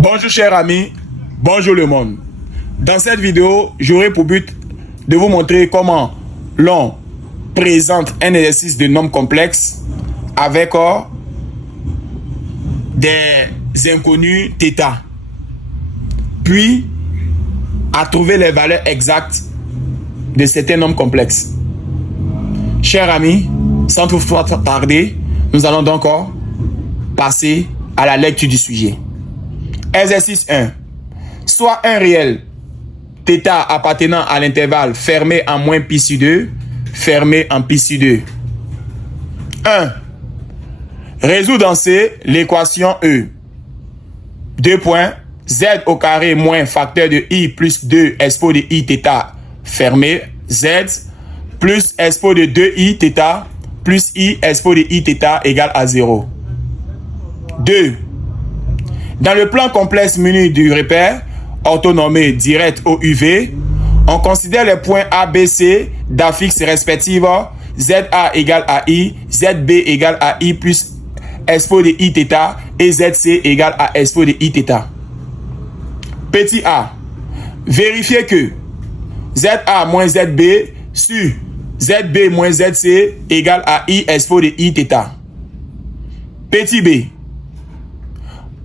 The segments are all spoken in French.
Bonjour chers amis, bonjour le monde. Dans cette vidéo, j'aurai pour but de vous montrer comment l'on présente un exercice de nombre complexe avec des inconnus θ. Puis, à trouver les valeurs exactes de certains nombres complexes. Chers amis, sans trop tarder, nous allons donc passer à la lecture du sujet. Exercice 1. Soit un réel θ appartenant à l'intervalle fermé en moins pi sur 2, fermé en pi sur 2. 1. Résout dans C l'équation E. 2 points. Z au carré moins facteur de I plus 2 expo de I θ fermé. Z plus expo de 2I θ plus I expo de I θ égale à 0. 2. Dans le plan complexe muni du repère orthonormé direct au UV, on considère les points A, B, C d'affixes respectives ZA égale à I, ZB égale à I plus expo de I θ et ZC égale à expo de I θ. Petit a, vérifiez que ZA moins ZB sur ZB moins ZC égale à I expo de I θ. Petit b,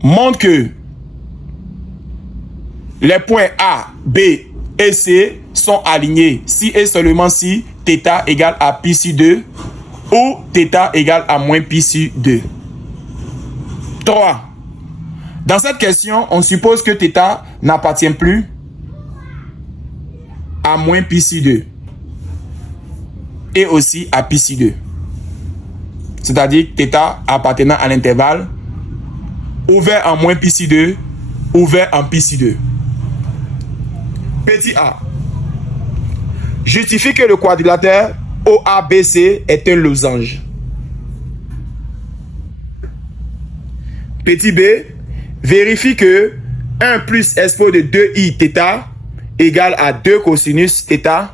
montre que les points A, B et C sont alignés si et seulement si θ égale à pi sur 2 ou θ égale à moins pi sur 2. 3. Dans cette question, on suppose que θ n'appartient plus à moins pi sur 2 et aussi à pi sur 2. C'est-à-dire θ appartenant à l'intervalle ouvert en moins pi sur 2, ouvert en pi sur 2. Petit a. Justifie que le quadrilatère OABC est un losange. Petit b. Vérifie que 1 plus expo de 2i θ égale à 2 cosinus θ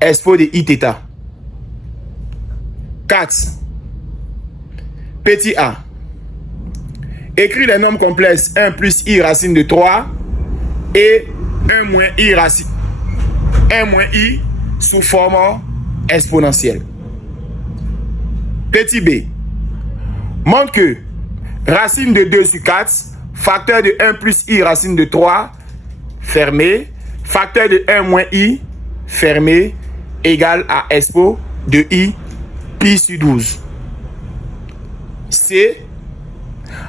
expo de I θ. 4. Petit a. Écris les nombres complexes 1 plus i racine de 3 et 1 moins i racine 1 moins i sous forme exponentielle. Petit b. Montre que racine de 2 sur 4, facteur de 1 plus i racine de 3, fermé, facteur de 1 moins i, fermé, égale à expo de i pi sur 12. C.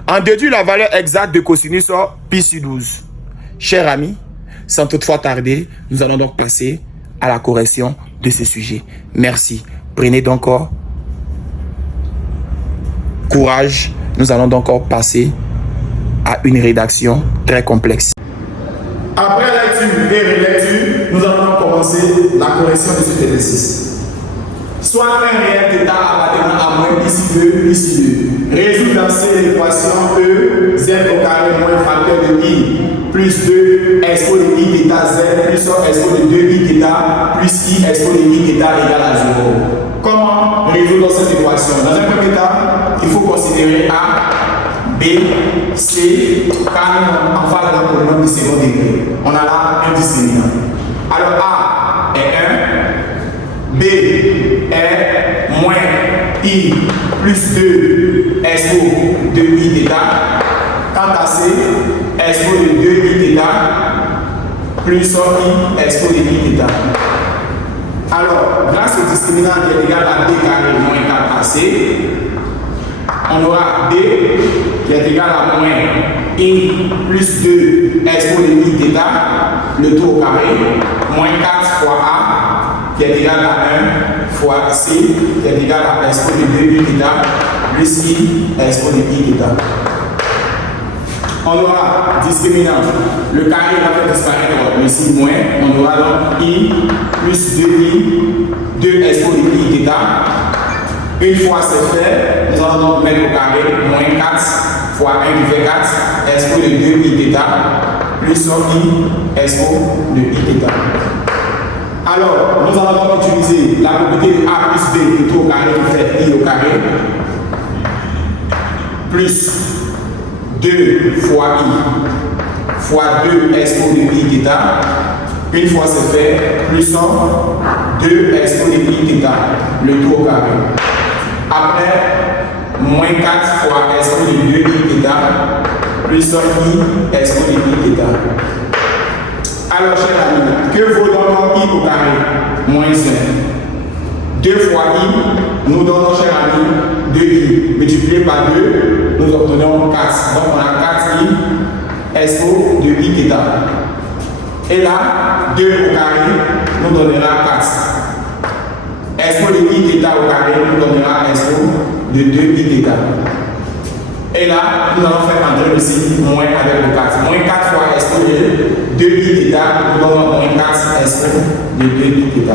En déduit la valeur exacte de cosinus pi sur 12. Chers amis, sans toutefois tarder, nous allons donc passer à la correction de ce sujet. Merci. Prenez donc courage. Nous allons donc passer à une rédaction très complexe. Après lecture et relecture, nous allons commencer la correction de cet exercice. Soit un réel θ appartenant à moins pi sur 2, pi sur 2. Résout dans C l'équation E, Z au carré moins facteur de I plus 2 expo de I θ Z plus expo de 2I θ plus I expo de I θ égale à 0. Comment résoudre cette équation? Dans un premier temps, il faut considérer A, B, C, car en face de la polynôme du second degré. On a là un discriminant. Alors A est 1, B est moins I plus 2 expo de I θ. Quant à C, expo de 2I θ plus I expo de I θ. Alors, grâce au discriminant qui est égal à B carré moins 4AC, on aura B qui est égal à moins I plus 2 expo de I θ, le tout au carré, moins 4 fois A qui est égal à 1 fois C qui est égal à expo de 2I θ plus I expo de I θ. On aura discriminant, le carré va faire disparaître le signe moins, on aura donc I plus 2I, 2 expo de I θ. Une fois c'est fait, nous allons donc mettre au carré moins 4 fois 1 qui fait 4, expo de 2I θ plus I expo de I θ. Alors, nous allons donc utiliser la propriété de A plus B, le tout au carré qui fait I au carré, plus 2 fois I fois 2 expo de I θ. Une fois c'est fait, plus 1, 2 expo de I θ, le tout au carré. Après, moins 4 fois expo de 2 I θ, plus 1 I expo de I θ. Alors, chers amis, que vaut donc I au carré? Moins 1. 2 fois I, nous donnons, chers amis, 2I. Multiplié par 2, nous obtenons 4. Donc, on a 4I expo de I θ. Et là, 2 au carré nous donnera 4. Expo de I θ au carré nous donnera expo de 2 I θ. Et là, nous allons faire entrer ici moins avec le 4. Moins 4 fois expo de 2 I θ nous donnons moins 4 expo de 2 I θ.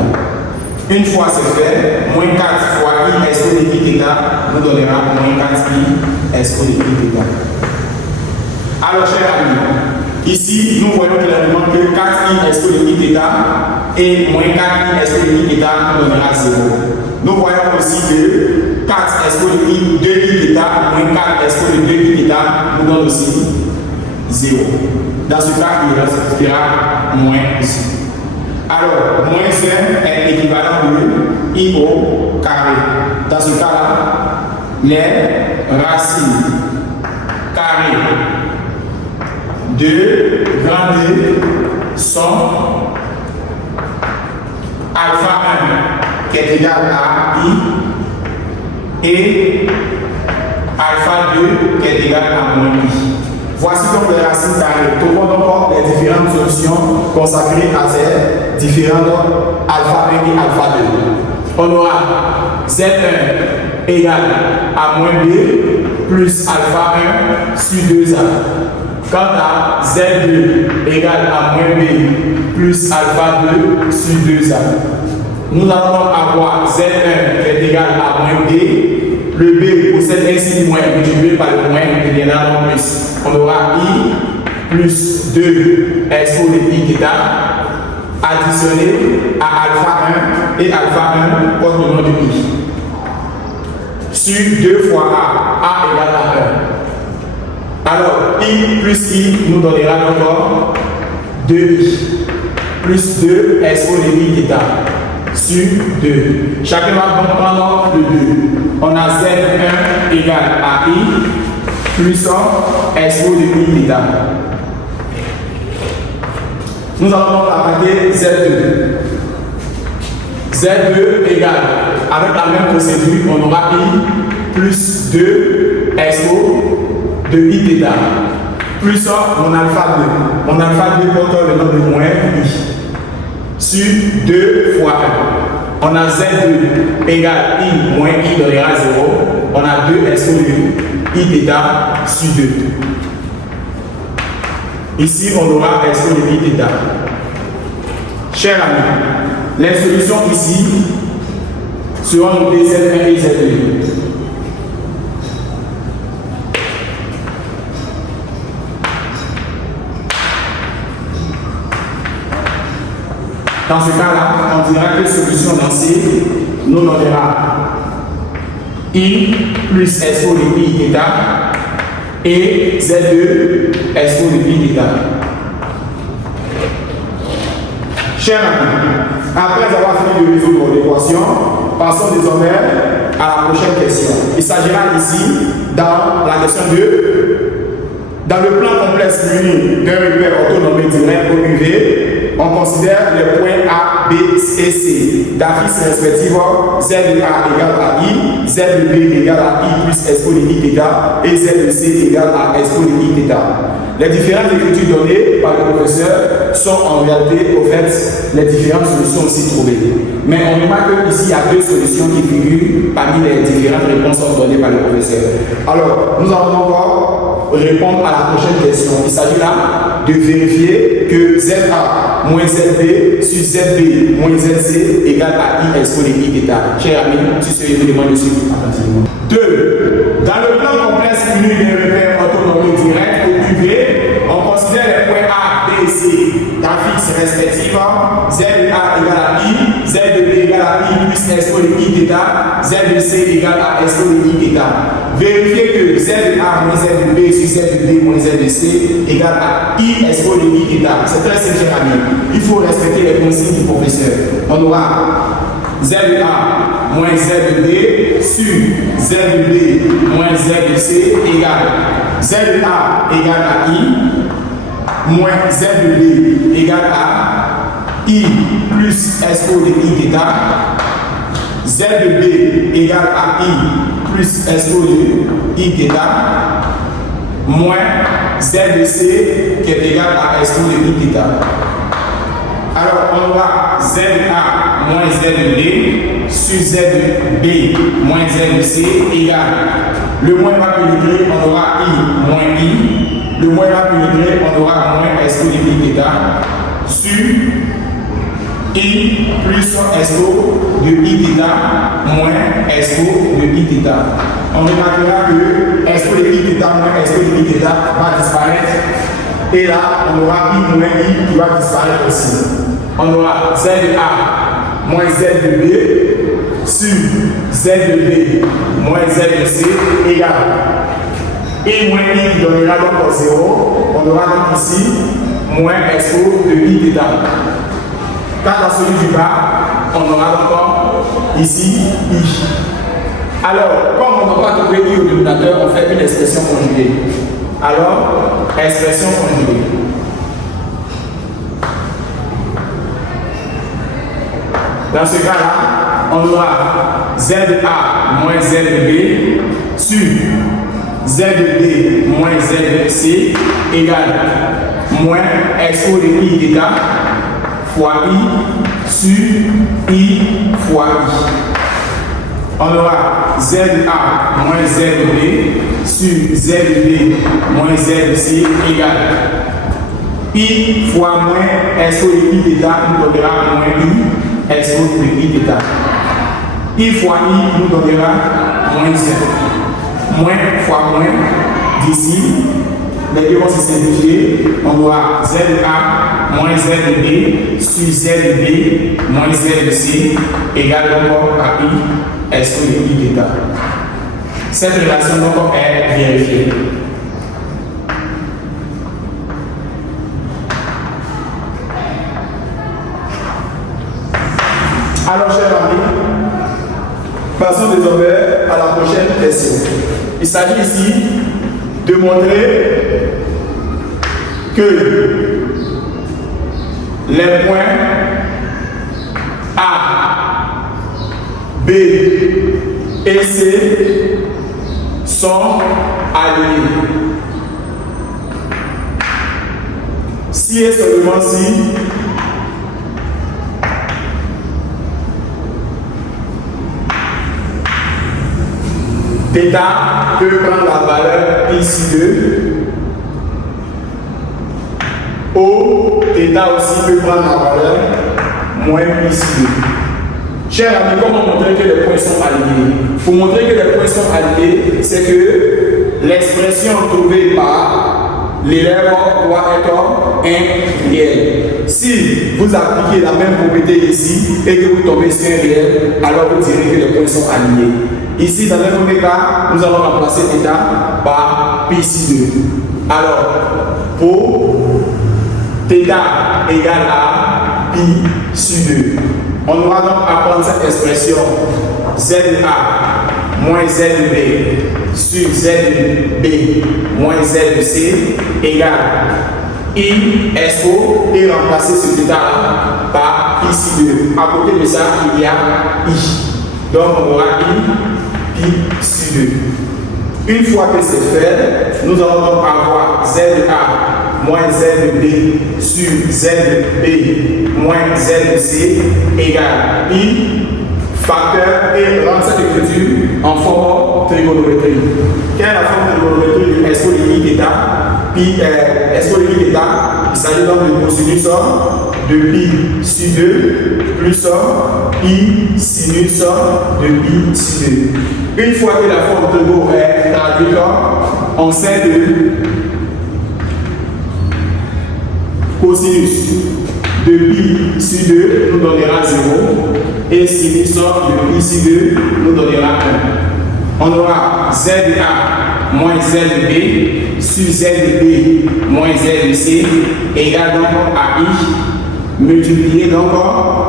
Une fois c'est fait, moins 4 fois I expo de I θ nous donnera moins 4I expo de I θ. Alors, chers amis, ici, nous voyons clairement que 4i expo de I θ et moins 4i expo de I θ nous donnera 0. Nous voyons aussi que 4 expo de 2 I θ moins 4 expo de 2 I θ nous donne aussi 0. Dans ce cas, il restera moins 1. Alors, moins 1 est équivalent de I au carré. Dans ce cas-là, les racines carrées de grand D sont alpha 1 qui est égal à I et alpha 2 qui est égal à moins I. Voici donc les racines carrées. Trouvons donc les différentes solutions consacrées à ces différentes alpha 1 et alpha 2. On aura Z1 égale à moins B plus alpha 1 sur 2A. Quant à Z2 égale à moins B plus alpha 2 sur 2A. Nous allons donc avoir Z1 qui est égal à moins B. Le B possède ainsi moins multiplié par le moins deviendra donc plus. On aura I plus 2 expo de I θ additionné à alpha 1 et alpha 1 compte le nom de I. Sur 2 fois A égale à 1. Alors, I plus I nous donnera encore 2I plus 2 expo de I θ sur 2. Chacun va donc prendre le 2. On a Z1 égale à I plus 1 expo de I θ. Nous allons donc attaquer Z2. Z2 égale, avec la même procédure, on aura I plus 2 expo de I θ plus mon alpha 2. Mon alpha 2 porte le nom de moins I sur 2 fois 1. On a Z2 égale I moins I donnera 0. On a 2 expo de I θ sur 2. Ici, on aura expo de I θ. Chers amis, les solutions ici seront notées Z1 et Z2. Dans ce cas-là, on dira que solution dans C nous donnera I plus expo de I θ et Z2 expo de I θ. Chers amis, après avoir fini de résoudre l'équation, passons désormais à la prochaine question. Il s'agira ici, dans la question 2, dans le plan complexe muni d'un repère orthonormé direct au UV, on considère les points A, B et C d'axes respectives Z de A égale à I, Z de B égale à I plus expo de I θ et Z de C égale à expo de I θ. Les différentes écritures données par le professeur sont en réalité, au fait, les différentes solutions aussi trouvées. Mais on remarque qu'ici, il y a deux solutions qui figurent parmi les différentes réponses données par le professeur. Alors, nous allons encore répondre à la prochaine question. Il s'agit là de vérifier que ZA moins ZB sur ZB moins ZC égale à I expo de I θ. Chers amis, tu sais évidemment dessus attentivement. 2. Dans le plan complexe uni des repères orthonormés directs au UV, on considère les points A, B et C d'affixes respectives Z de A égale à I, Z de B égale à I plus expo de I θ, Z de C égale à expo de I θ. vérifiez que Z de A moins Z de B sur Z de B moins Z de C égale à I expo de I θ. C'est très simple, cher ami. Il faut respecter les consignes du professeur. On aura Z de A moins Z de B sur Z de B moins Z de C égale Z de A égale à I moins Z de B égale à I plus expo de I θ. Z de B égale à I plus expo de I θ moins Z de C qui est égal à expo de I θ. Alors on aura Z de A moins Z de B sur Z de B moins Z de C égale le moins va pénétrer, on aura I moins I. Le moins va pénétrer, on aura moins expo de I θ sur I plus expo de I θ moins expo de I θ. On remarquera que expo de I θ moins expo de I θ va disparaître. Et là, on aura I moins I qui va disparaître aussi. On aura Z de A moins Z de B sur Z de B moins Z de C égale I moins I qui donnera donc 0. On aura donc ici moins expo de I θ. Quant à celui du bas, on aura encore ici I. Alors, comme on n'a pas trouvé I au dénominateur, on fait une expression conjuguée. Alors, expression conjuguée. Dans ce cas-là, on aura Z de A moins Z de B sur Z de B moins Z de C égale moins expo de I θ fois I sur I fois I. On aura Z de A moins Z de B sur Z de B moins Z de C égale I fois moins expo de I θ nous donnera moins I expo de I θ. I fois I nous donnera moins Z. Moins fois moins d'ici. Les deux vont se simplifier. On aura Z de A moins Z de B sur Z de B moins Z de C égale donc à I expo de I θ. Cette relation donc est vérifiée. Alors, chers amis, passons désormais à la prochaine question. Il s'agit ici de montrer que les points A, B et C sont alliés. Si et seulement si θ peut prendre la valeur ici 2. O, θ aussi peut prendre la valeur moins ici 2. Chers amis, comment montrer que les points sont alignés? Pour montrer que les points sont alignés, c'est que l'expression trouvée par l'élève doit être un réel. Si vous appliquez la même propriété ici et que vous tombez sur un réel, alors vous direz que les points sont alignés. Ici, dans le premier cas, nous allons remplacer θ par pi sur 2. Alors, pour θ égale à pi sur 2, on aura donc à prendre cette expression Z de A moins Z de B sur Z de B moins Z de C égale I expo et remplacer ce θ par pi sur 2. À côté de ça, il y a I. Donc, on aura I pi sur 2. Une fois que c'est fait, nous allons donc avoir Z de A moins Z de B sur Z de B moins Z de C égale I facteur et rendre cette écriture en forme trigonométrique. Quelle est la forme trigonométrique de expo de I θ? Pi expo de I θ, il s'agit donc de cosinus de pi sur 2 plus I sinus de pi sur 2. Une fois que la forme trigo est traduite, on sait que cosinus de pi sur 2 nous donnera 0 et sinus de pi sur 2 nous donnera 1. On aura Z de A moins Z de B sur Z de B moins Z de C égale donc à I multiplié donc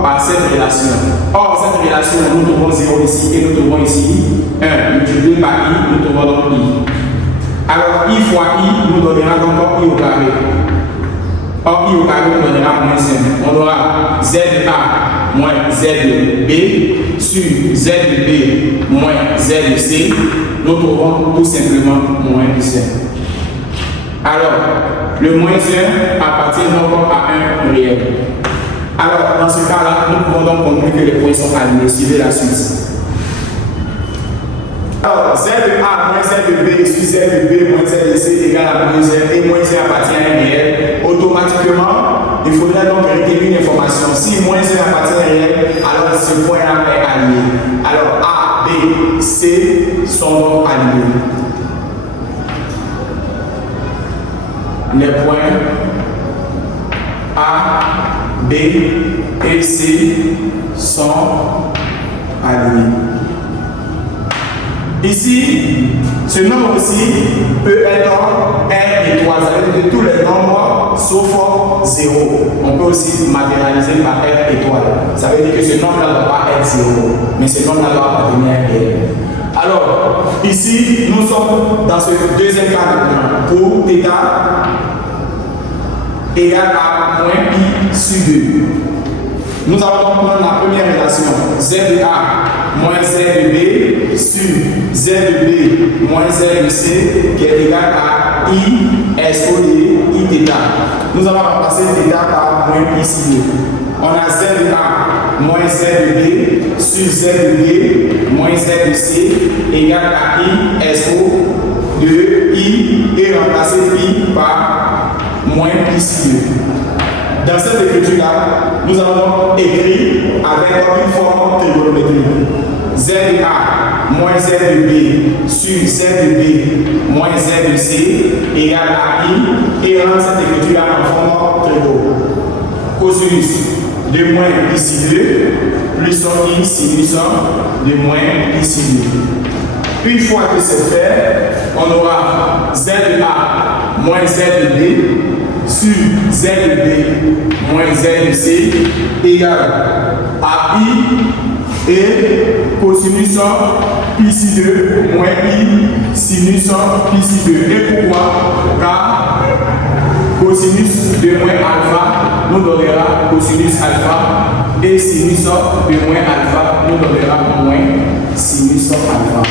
par cette relation. Or, cette relation, nous trouvons 0 ici et nous trouvons ici 1 multiplié par I, nous trouvons donc I. Alors, I fois I nous donnera donc I au carré. Or, I au carré nous donnera moins 1. On aura Z de A moins Z de B sur Z de B moins Z de C. Nous trouvons tout simplement moins 1. Alors, le moins 1 appartient donc à 1 réel. Alors, dans ce cas-là, nous pouvons donc conclure que les points sont alignés. Suivez la suite. Alors, Z de A moins Z de B sur Z de B moins Z de C égale à moins 1 et moins 1 appartient à 1 réel. Automatiquement, il faudrait donc retenir une information. Si moins 1 appartient à 1 réel, alors ce point-là est aligné. Alors, A, B, C sont donc alignés. Les points A, B et C sont alignés. Ici, ce nombre aussi peut être R étoile, ça veut dire que tous les nombres sauf 0. On peut aussi matérialiser par R étoile. Ça veut dire que ce nombre-là ne doit pas être 0, mais ce nombre-là doit appartenir à R. Alors, ici, nous sommes dans ce deuxième cas maintenant pour θ égale à moins pi sur 2. Nous allons donc prendre la première relation Z de A moins Z de B sur Z de B moins Z de C qui est égal à I SO de I θ. Nous allons remplacer θ par moins pi sur 2. On a Z de A moins Z de B sur Z de B moins Z de C égale à I SO de I et remplacer I par moins pi sur 2. Dans cette écriture-là, nous allons donc écrire avec une forme trigonométrique. Z de A moins Z de B sur Z de B moins Z de C égale à I et rendre cette écriture-là en forme trigo. Cosinus de moins pi sur 2 plus I sinus de moins pi sur 2. Une fois que c'est fait, on aura Z de A moins Z de B sur Z de B moins Z de C égale à I et cosinus pi sur 2 moins I sinus pi sur 2. Et pourquoi? Car cosinus de moins alpha nous donnera cosinus alpha et sinus de moins alpha nous donnera moins sinus alpha.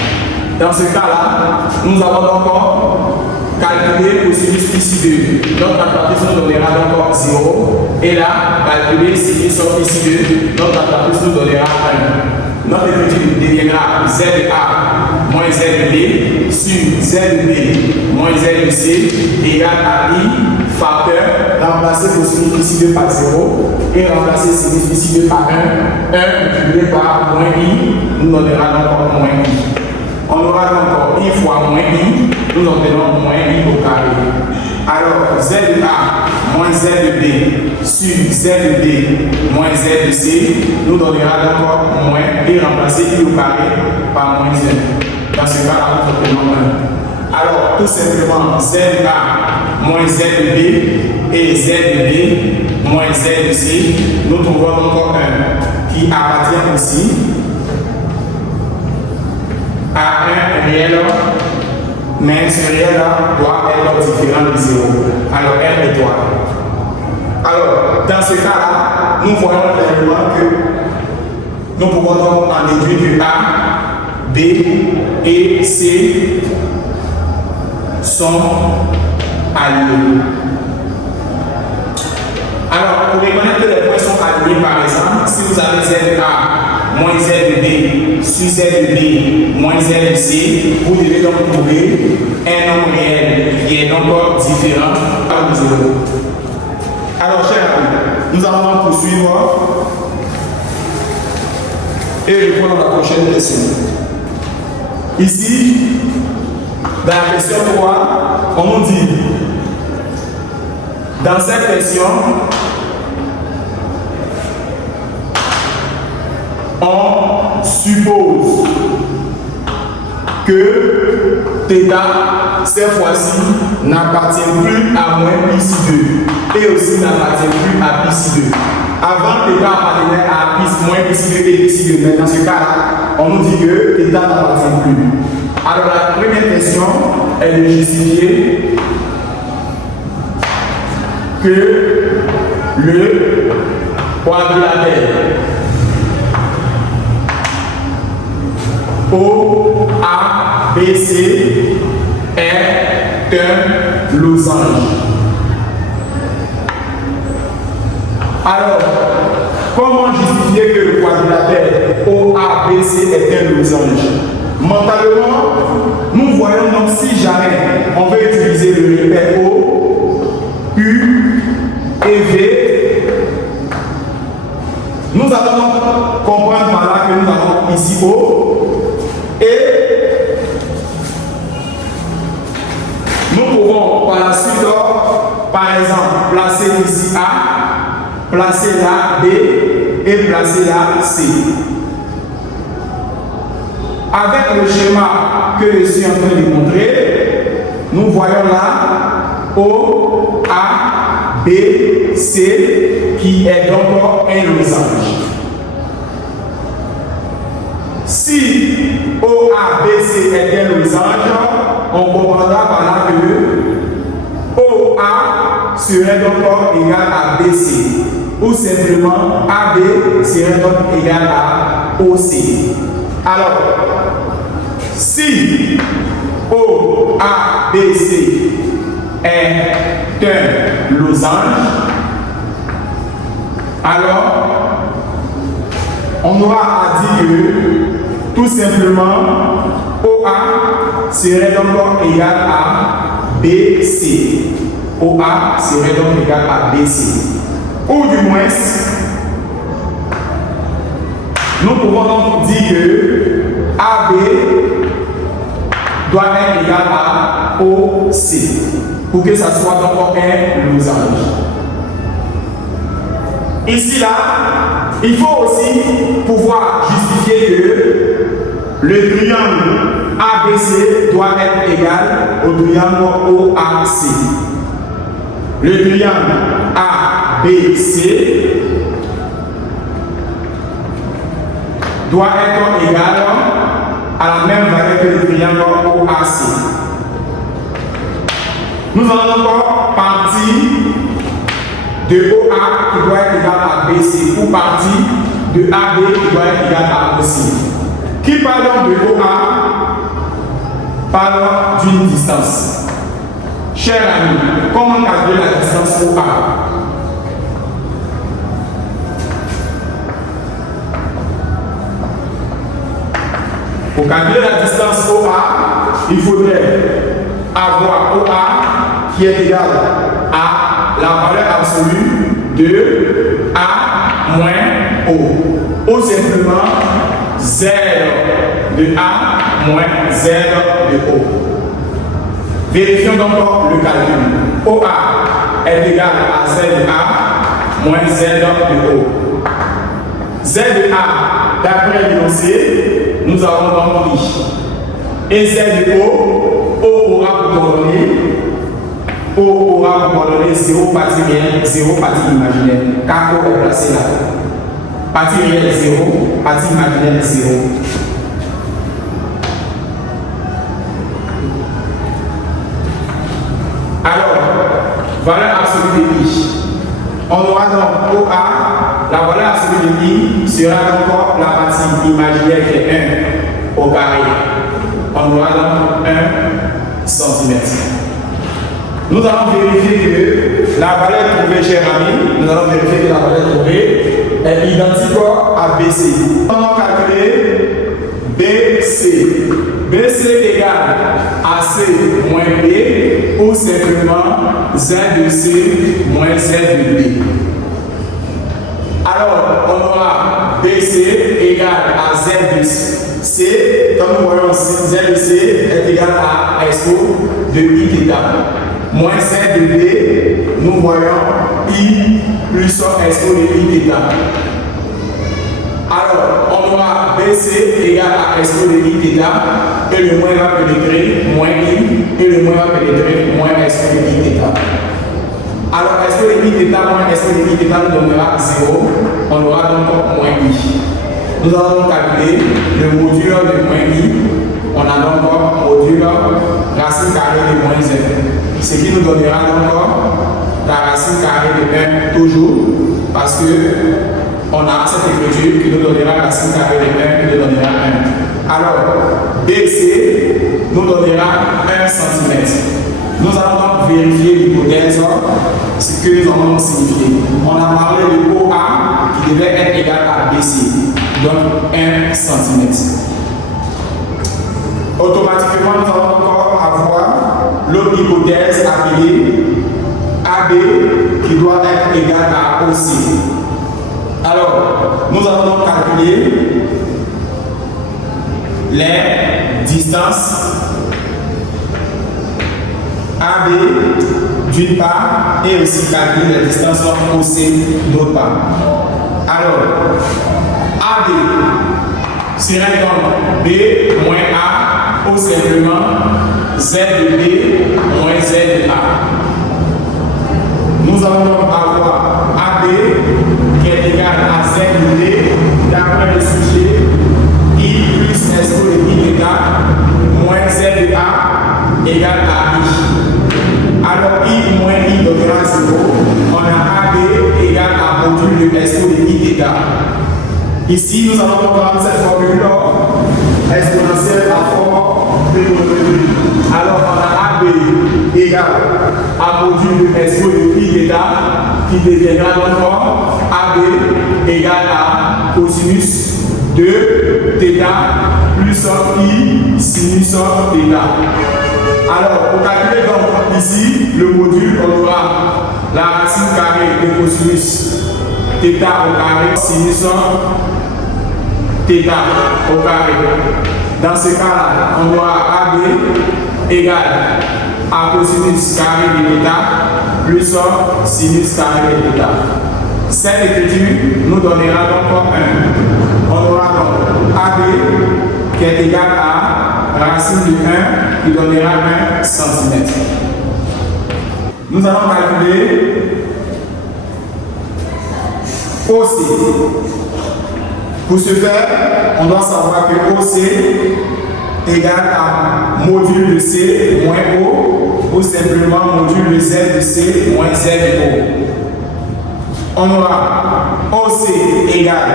Dans ce cas-là, nous avons encore calculer cosinus pi sur 2. Donc la matrice nous donnera donc 0. Et là, calculer sinus pi sur 2. Donc la matrice nous donnera 1. Notre écriture deviendra Z de A moins Z de B sur Z de B moins Z de C égale à I facteur, remplacer cosinus pi sur 2 par 0 et remplacer sinus pi sur 2 par 1. 1 multiplié par moins I nous donnera donc moins I. On aura donc I fois moins I, nous obtenons moins I au carré. Alors, Z de A moins Z de B sur Z de B moins Z de C nous donnera donc moins et remplacer I au carré par moins 1. Dans ce cas-là, nous obtenons 1. Alors, tout simplement, Z de A moins Z de B et Z de B moins Z de C, nous trouvons donc 1 qui appartient aussi à un réel, mais ce réel doit être différent de 0. Alors, R étoile. Alors, dans ce cas-là, nous voyons clairement que nous pouvons donc en déduire que A, B et C sont alignés. Alors, pour reconnaître que les points sont alignés, par exemple, si vous avez Z de A moins Z de B sur Z de B moins Z de C, vous devez donc trouver un nombre réel qui est donc différent de 0. Alors, chers amis, nous allons donc poursuivre et répondre à la prochaine question. Ici, dans la question 3, on nous dit, dans cette question, on suppose que θ, cette fois-ci, n'appartient plus à moins pi sur 2 et aussi n'appartient plus à pi sur 2. Avant, θ appartenait à moins pi sur 2 et pi sur 2. Mais dans ce cas-là, on nous dit que θ n'appartient plus. Alors la première question est de justifier que le quadrilatère OABC est un losange. Alors, comment justifier que le quadrilatère OABC est un losange? Mentalement, nous voyons donc si jamais on veut utiliser le repère O, U et V, nous allons donc comprendre par là que nous avons ici O et nous pouvons par la suite, par exemple, placer ici A, placer là B et placer là C. Avec le schéma que je suis en train de montrer, nous voyons là O, A, B, C qui est donc un losange. Si O, A, B, C est un losange, on comprendra par là que O, A serait donc égal à B, C. Ou simplement AB serait donc égal à OC. Alors, si OABC est un losange, alors on aura à dire que tout simplement OA serait donc égal à BC. OA serait donc égal à BC. Ou du moins, nous pouvons donc dire que AB doit être égal à OC pour que ça soit donc un losange. Ici, là, il faut aussi pouvoir justifier que le triangle ABC doit être égal au triangle OAC. Le triangle ABC doit être égal à la même valeur que le triangle OAC. Nous allons encore partir de OA qui doit être égal à BC ou partir de AB qui doit être égal à OC. Qui parle donc de OA parle d'une distance. Chers amis, comment calculer la distance OA? Pour calculer la distance OA, il faudrait avoir OA qui est égal à la valeur absolue de A moins O. Ou simplement Z de A moins Z de O. Vérifions donc le calcul. OA est égal à Z de A moins Z de O. Z de A, d'après l'énoncé, nous avons donc I. Et Z de O, O aura pour coordonner, O aura pour coordonner 0 partie réelle, 0 partie imaginaire. Car O est placé là. Partie réelle 0, partie imaginaire 0. Alors, valeur absolue de I. On aura donc OA, la valeur absolue de I sera donc la partie imaginaire qui est 1 au carré. On aura donc 1 cm. Nous allons vérifier que la valeur trouvée, chers amis, nous allons vérifier que la valeur trouvée est identique à BC. On va calculer BC. BC égale à C moins B ou simplement Z de C moins Z de B. Alors, on aura BC égale à Z de C. Comme nous voyons, Z de C est égal à SO de I θ. Moins Z de B, nous voyons I plus SO de I θ. Alors, on on aura BC égale à S de I θ, et le moins va pénétrer moins I, et le moins va pénétrer moins S de I θ. Alors, S de I θ moins S de I θ nous donnera 0, on aura donc moins I. Nous allons donc calculer le module de moins I, on a donc module racine carrée de moins 1, ce qui nous donnera donc la racine carrée de 1 toujours, parce que on a cette écriture qui nous donnera racine carrée de 1 qui nous donnera 1. Alors, BC nous donnera 1 cm. Nous allons donc vérifier l'hypothèse, ce que nous allons signifier. On a parlé de OA qui devait être égal à BC, donc 1 cm. Automatiquement, nous allons encore avoir l'autre hypothèse appelée AB qui doit être égal à OC. Alors, nous allons donc calculer les distances AB d'une part et aussi calculer les distances OC d'autre part. Alors, AB serait donc B moins A au simplement Z de B moins Z de A. Nous allons donc avoir AB qui est égal à Z de D d'après le sujet I plus S de I θ moins Z de A égale à I. Alors I moins I donnera 0. On a AB égale à module de S de I θ. Ici, nous allons prendre cette formule-là exponentielle à forme de monométrie. Alors, on a AB égale à module de S de I θ qui deviendra donc AB égale à cosinus de θ plus I sinus θ. Alors, pour calculer donc ici le module, on aura la racine carrée de cosinus θ au carré sinus θ au carré. Dans ce cas-là, on aura AB égale à cosinus carré de θ plus sinus carré de θ. Cette écriture nous donnera donc 1. On aura donc AB qui est égal à racine de 1 qui donnera 1 cm. Nous allons calculer OC. Pour ce faire, on doit savoir que OC égale à module de C moins O ou simplement module de Z de C moins Z de O. On aura OC égale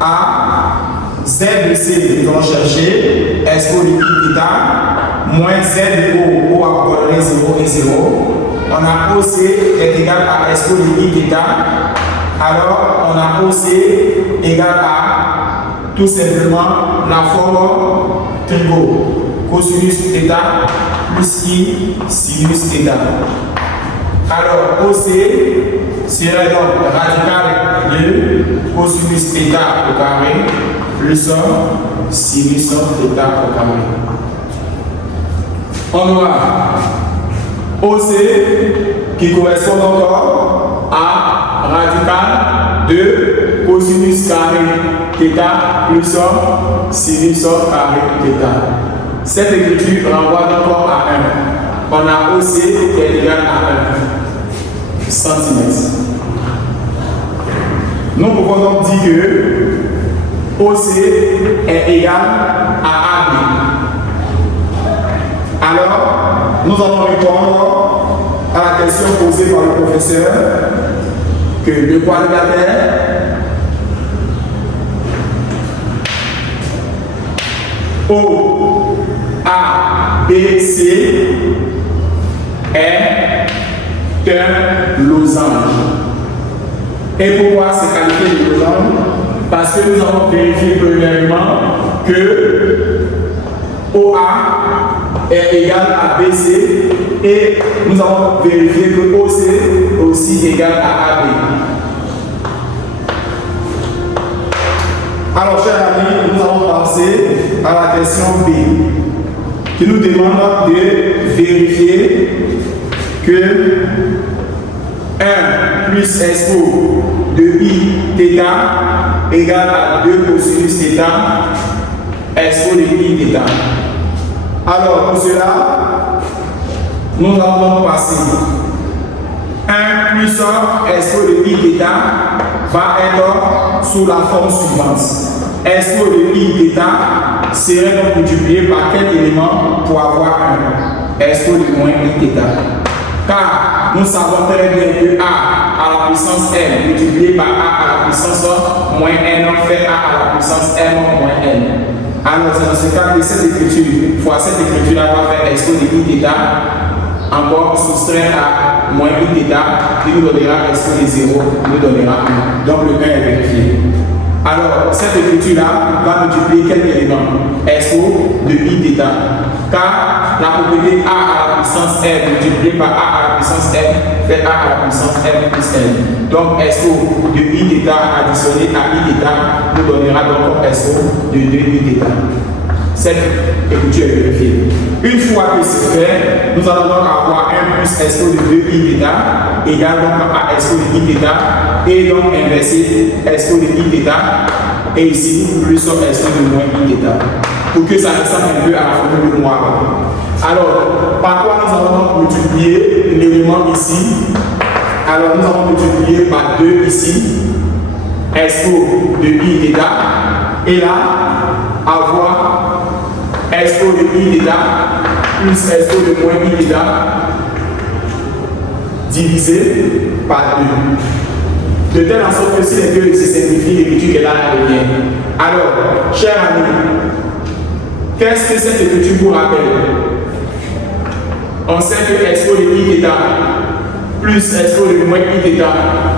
à Z de C, nous allons chercher S de I θ moins Z de O, O à coordonnées 0 et 0. On a OC qui est égal à S de I θ. Alors, on a OC égale à tout simplement la forme trigo, cosinus θ plus I sinus θ. Alors, OC serait donc radical de cosinus θ au carré plus sinus θ au carré. On aura OC qui correspond encore à radical de cosinus carré θ plus sinus carré θ. Cette écriture renvoie encore à 1. On a OC qui est égal à 1 cm. Nous pouvons donc dire que OC est égal à AB. Alors, nous allons répondre à la question posée par le professeur que le quadrilatère OABC est un losange. Et pourquoi c'est qualifié de losange? Parce que nous avons vérifié premièrement que OA est égal à BC et nous avons vérifié que OC est aussi égal à AB. Alors, chers amis, nous allons passer à la question B qui nous demande de vérifier que 1 plus SO de I θ égale à 2 cosinus θ expo de pi θ. Alors, pour cela, nous allons passer 1 plus 1 expo de pi θ va être sous la forme suivante. Expo de pi θ serait donc multiplié par quel élément pour avoir 1? Expo de moins pi θ. Car nous savons très bien que a à la puissance n multiplié par a à la puissance moins n fait a à la puissance m moins n. Alors c'est dans ce cas que cette écriture fois cette écriture là va faire expo de pi θ encore soustraire à moins pi θ qui nous donnera expo de 0, nous donnera 1. Donc le 1 est vérifié. Alors, cette écriture-là va multiplier quel élément? Expo de pi θ. Car la propriété a à la puissance n multipliée par a à la puissance n fait a à la puissance m plus n. Donc, expo de pi θ additionné à pi θ nous donnera donc expo de 2 pi θ. Cette écriture est vérifiée. Une fois que c'est fait, nous allons donc avoir 1 plus expo de 2 pi θ égale donc à expo de pi θ et donc inverser expo de pi θ et ici plus expo de moins pi θ pour que ça ressemble un peu à la formule de Moivre. Alors, par quoi nous allons donc multiplier l'élément ici? Alors, nous allons multiplier par 2 ici, expo de pi θ et là, avoir expo de pi θ plus expo de moins pi θ divisé par 2. De telle en sorte que si les 2 se simplifient, l'écriture est là, elle revient. Alors, chers amis, qu'est-ce que cette écriture vous rappelle? On sait que expo de pi θ plus expo de moins pi θ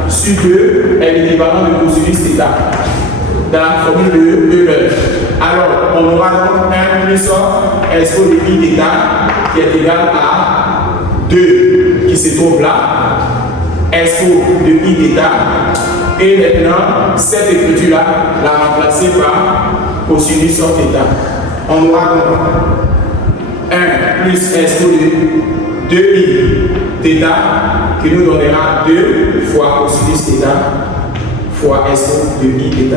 sur 2 est l'équivalent de cosinus θ dans la formule de Euler. Alors, on aura donc 1 plus expo de pi θ qui est égal à 2 qui se trouve là, expo de pi θ, et maintenant cette écriture-là, la remplacer par cosinus θ. On aura donc 1 plus expo de 2 pi θ qui nous donnera 2 fois cosinus θ fois expo de pi θ.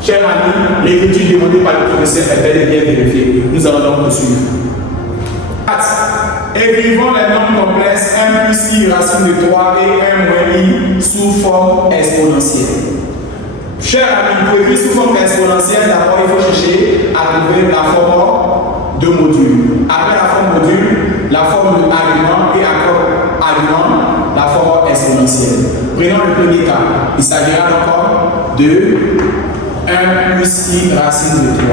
Chers amis, l'écriture demandée par le professeur est bel et bien vérifiée. Nous allons donc poursuivre. Écrivons les nombres complexes 1 plus i racine de 3 et 1 moins i sous forme exponentielle. Chers amis, pour écrire sous forme exponentielle, d'abord il faut chercher à trouver la forme de module. Après la forme module, la forme d'argument et après argument, la forme exponentielle. Prenons le premier cas. Il s'agira encore de 1 plus i racine de 3.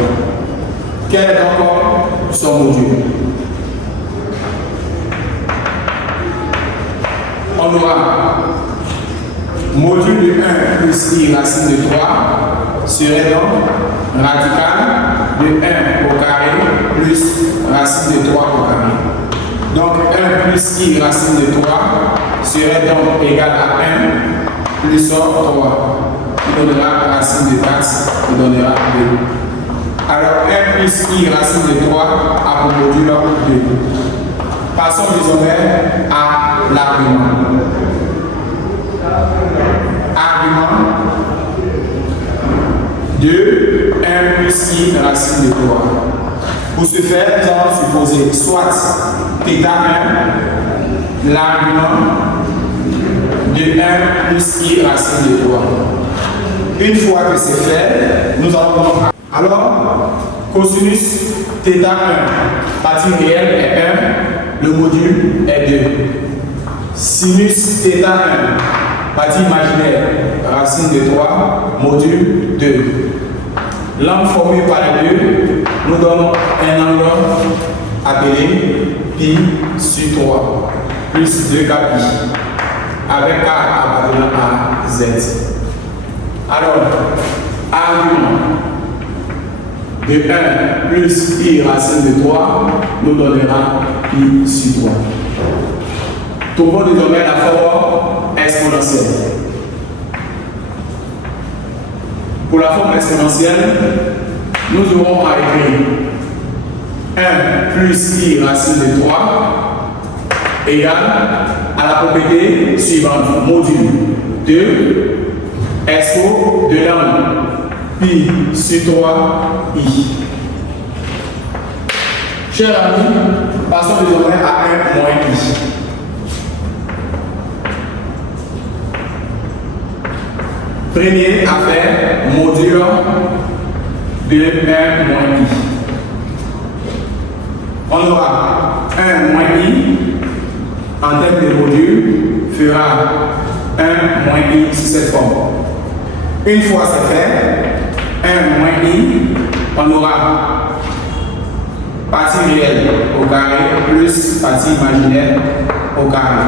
Quel est encore son module? On aura module de 1 plus i racine de 3 serait donc radical de 1 au carré plus racine de 3 au carré. Donc 1 plus i racine de 3 serait donc égal à 1 plus 3 qui donnera racine de 4 qui donnera 2. Alors 1 plus i racine de 3 a pour module 2. Passons désormais à l'argument. Argument de 1 plus i racine de 3. Pour ce faire, nous allons supposer soit θ1, l'argument de 1 plus i racine de 3. Une fois que c'est fait, nous allons donc. Alors, cosinus θ1, partie réelle est 1, le module est 2. Sinus θ1, partie imaginaire, racine de 3, module 2. L'angle formé par les deux nous donne un angle appelé pi sur 3, plus 2 k pi, avec k appartenant à z. Alors, argument de 1 plus i racine de 3 nous donnera pi sur 3. Trouvons désormais la forme exponentielle. Pour la forme exponentielle, nous aurons à écrire 1 plus i racine de 3 égale à la propriété suivante. Module 2, expo de l'angle pi sur 3 i. Chers amis, passons désormais à 1 moins i. Premier à faire module de 1 moins i. On aura 1 moins i en termes de module fera 1 moins i sous cette forme. Une fois c'est fait, 1 moins i, on aura partie réelle au carré plus partie imaginaire au carré.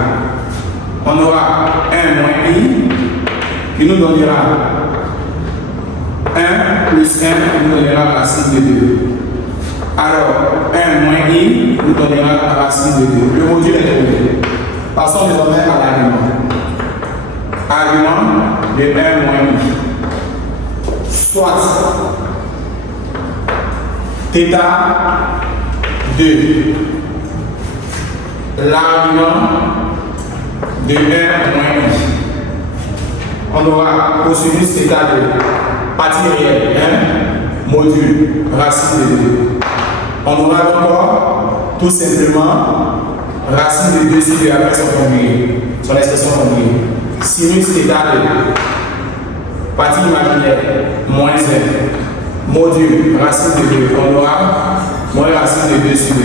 On aura 1 moins i qui nous donnera 1 plus 1 qui nous donnera racine de 2. Alors, 1 moins i nous donnera la racine de 2. Le module est trouvé. Passons désormais à l'argument. Argument de 1 moins i. Soit θ 2. L'argument de 1 moins i. On aura cosinus θ 2. Partie réelle, 1, module, racine de 2. On aura encore tout simplement racine de 2 sur 2 après son conjugué, son expression conjuguée. Sinus θ 2, partie imaginaire, moins 1, module, racine de 2. On aura moins racine de 2 sur 2.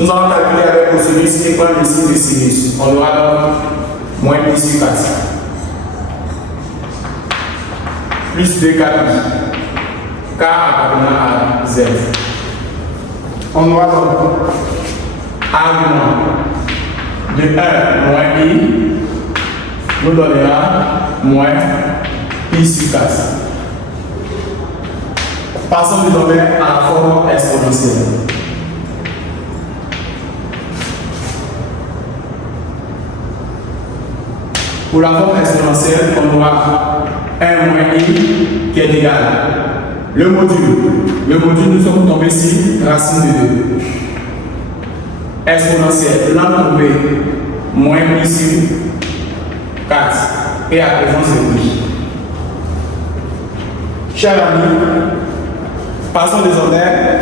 Nous allons calculer avec cosinus et prendre le signe de sinus. On aura donc moins pi sur 4. Plus 2 4 k appartenant à z. On aura donc argument de 1 moins i nous donnera moins pi sur 4. Passons désormais à la forme exponentielle. Pour la forme exponentielle, on aura 1 moins i qui est égal. Le module, nous sommes tombés sur racine de 2. Exponentielle, l'angle trouvé, moins pi sur 4. Et à présent, c'est pi. Chers amis, passons désormais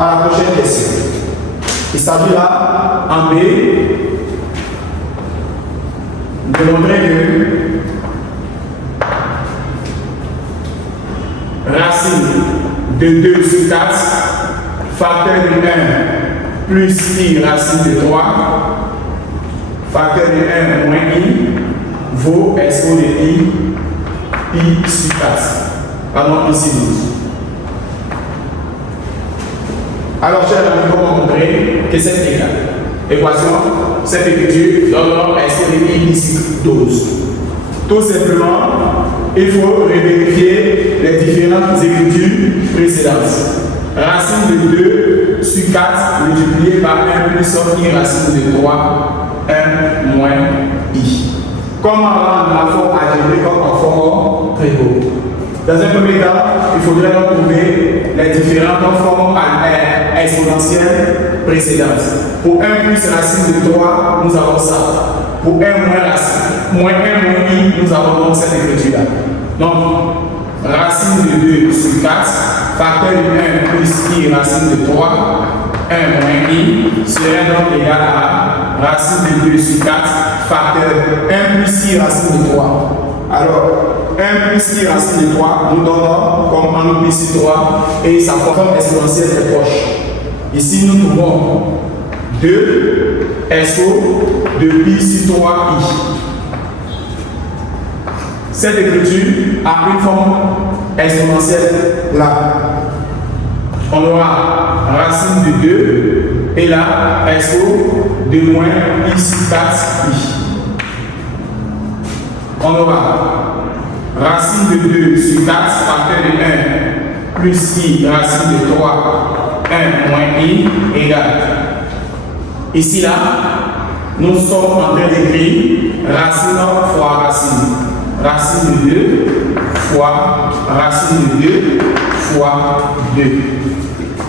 à la prochaine question. Il s'agira en B de montrer que racine de 2 sur 4 facteur de 1 plus i racine de 3 facteur de 1 moins i vaut expo de i pi sur 4. Pardon, ici 12. Alors, chers amis, comment montrer que cette équation, cette écriture donne expo de i ici 12. Tout simplement, il faut revérifier les différentes écritures précédentes. Racine de 2 sur 4 multiplié par 1 plus i racine de 3, 1 moins i. Comment rendre la forme algébrique en forme trigo? Dans un premier temps, il faudrait donc trouver les différentes formes exponentielles précédentes. Pour 1 plus racine de 3, nous avons ça. Pour 1 moins i, nous avons donc cette écriture-là. Donc, racine de 2 sur 4, facteur de 1 plus i racine de 3, 1 moins i, serait donc égal à racine de 2 sur 4, facteur 1 plus i racine de 3. Alors, 1 plus i racine de 3 nous donne comme angle pi sur 3 et sa forme exponentielle est proche. Ici, nous trouvons 2 SO de pi sur 3i. Cette écriture a une forme exponentielle là. On aura racine de 2 et là SO de moins pi sur 4i. On aura racine de 2 sur 4 facteur de 1 plus i racine de 3, 1 moins i égale. Ici là, nous sommes en train d'écrire racine fois racine. Racine de 2 fois racine de 2 fois 2.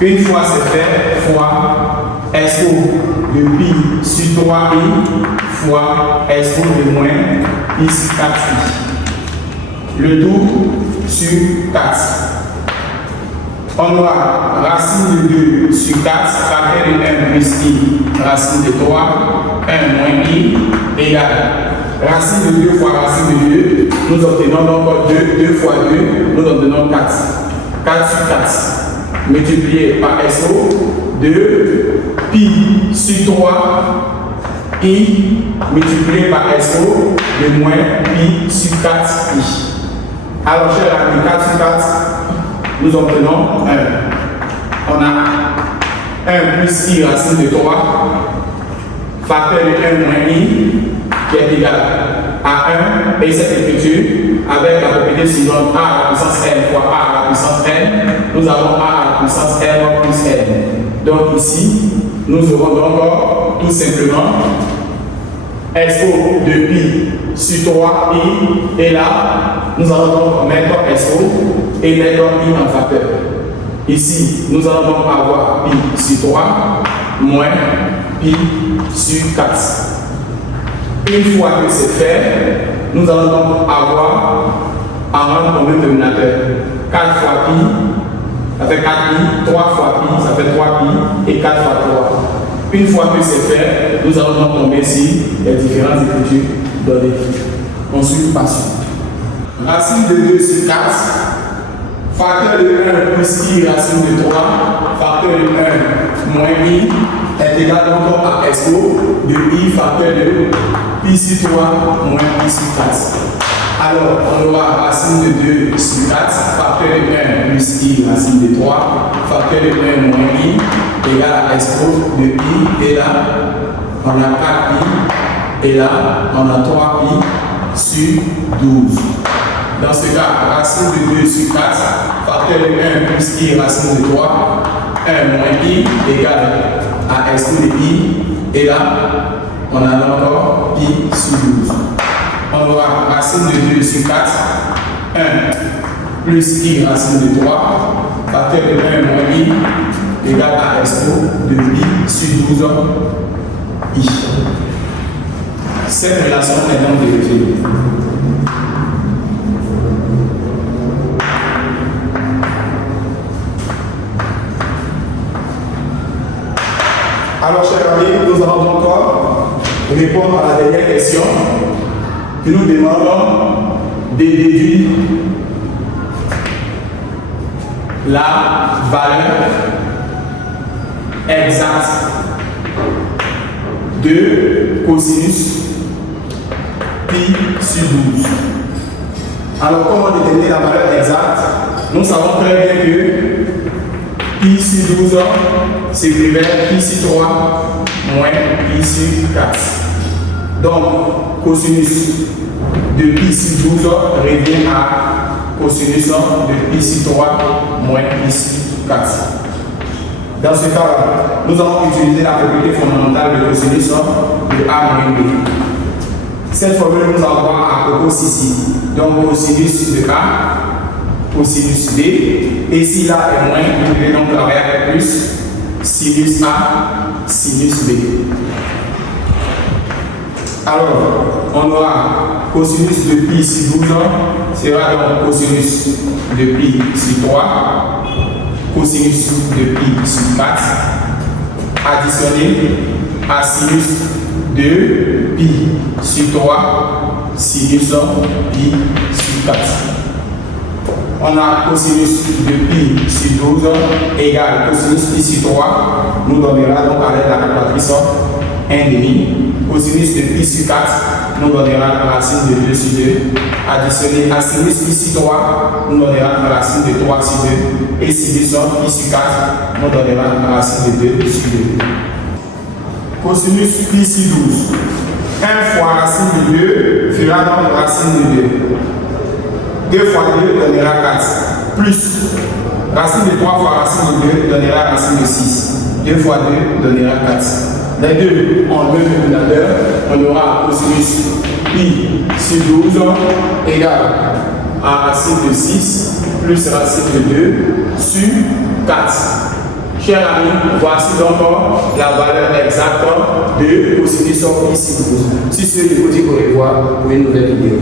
Une fois c'est fait, fois SO de pi sur 3i fois SO de moins pi sur 4i. Le tout sur 4. On aura racine de 2 sur 4, facteur de 1 plus i, racine de 3, 1 moins i, égale racine de 2 fois racine de 2, nous obtenons donc 2 fois 2, nous obtenons 4. 4 sur 4, multiplié par SO, 2, pi sur 3, i, multiplié par SO, de moins pi sur 4i. Alors, cher ami, 4 sur 4, nous obtenons 1. On a 1 plus i racine de 3, facteur de 1 moins i, qui est égal à 1, et cette écriture, avec la propriété suivante, a à la puissance n fois a à la puissance n, nous avons a à la puissance n plus n. Donc ici, nous aurons donc tout simplement SO de pi sur 3i, et là, nous allons donc mettre SO et mettre i en facteur. Ici, nous allons donc avoir pi sur 3 moins pi sur 4. Une fois que c'est fait, nous allons donc avoir en rendre comme un dénominateur 4 fois pi, ça fait 4pi, 3 fois pi, ça fait 3pi, et 4 fois 3. Une fois que c'est fait, nous allons donc tomber sur les différentes écritures données. Consultation. Racine de 2 sur 4, facteur de 1 plus i racine de 3, facteur de 1 moins i, est égal donc à SO de i facteur de pi sur 3 moins pi sur 4. Alors, on aura racine de 2 sur 4, facteur de 1 plus i racine de 3, facteur de 1 moins i, égale à SO de i, et là, on a 4i, et là, on a 3i sur 12. Dans ce cas, racine de 2 sur 4, facteur de 1 plus i racine de 3, 1 moins i, égale à SO de i, et là, on a encore pi sur 12. On aura racine de 2 sur 4, 1 plus i racine de 3, facteur de 1 moins i, égale à SO de pi sur 12 i. Cette relation est donc vérifiée. Alors, chers amis, nous allons encore répondre à la dernière question qui nous demande de déduire la valeur exacte de cosinus pi sur 12. Alors, comment déterminer la valeur exacte? Nous savons très bien que pi sur 12 s'écrivait pi sur 3 moins pi sur 4. Donc, cosinus de pi sur 12 revient à cosinus de pi sur 3 moins pi sur 4. Dans ce cas, nous allons utiliser la propriété fondamentale de cosinus de A moins B. Cette formule nous envoie à propos ici. Donc, cosinus de A, cosinus B, et si là est moins, vous devez donc travailler avec plus, sinus A, sinus B. Alors, on aura cosinus de pi sur 12 sera donc cosinus de pi sur 3, cosinus de pi sur 4, additionné à sinus de pi sur 3, sinus pi sur 4. On a cosinus de pi sur 12 égale cosinus pi sur 3, nous donnera donc avec la calculatrice 1,5. Cosinus de pi sur 4 nous donnera la racine de 2 sur 2. Additionné à sinus pi sur 3 nous donnera la racine de 3 sur 2. Et sinus pi sur 4 nous donnera la racine de 2 sur 2. Cosinus pi sur 12. 1 fois racine de 2 fera donc racine de 2. 2 fois 2 donnera 4. Plus racine de 3 fois racine de 2 donnera racine de 6. 2 fois 2 donnera 4. Les deux ont le même dénominateur. On aura cosinus pi sur 12 égale à racine de 6 plus racine de 2 sur 4. Chers amis, voici donc la valeur exacte de cosinus ici. Si ce que vous dites au revoir pour une nouvelle vidéo.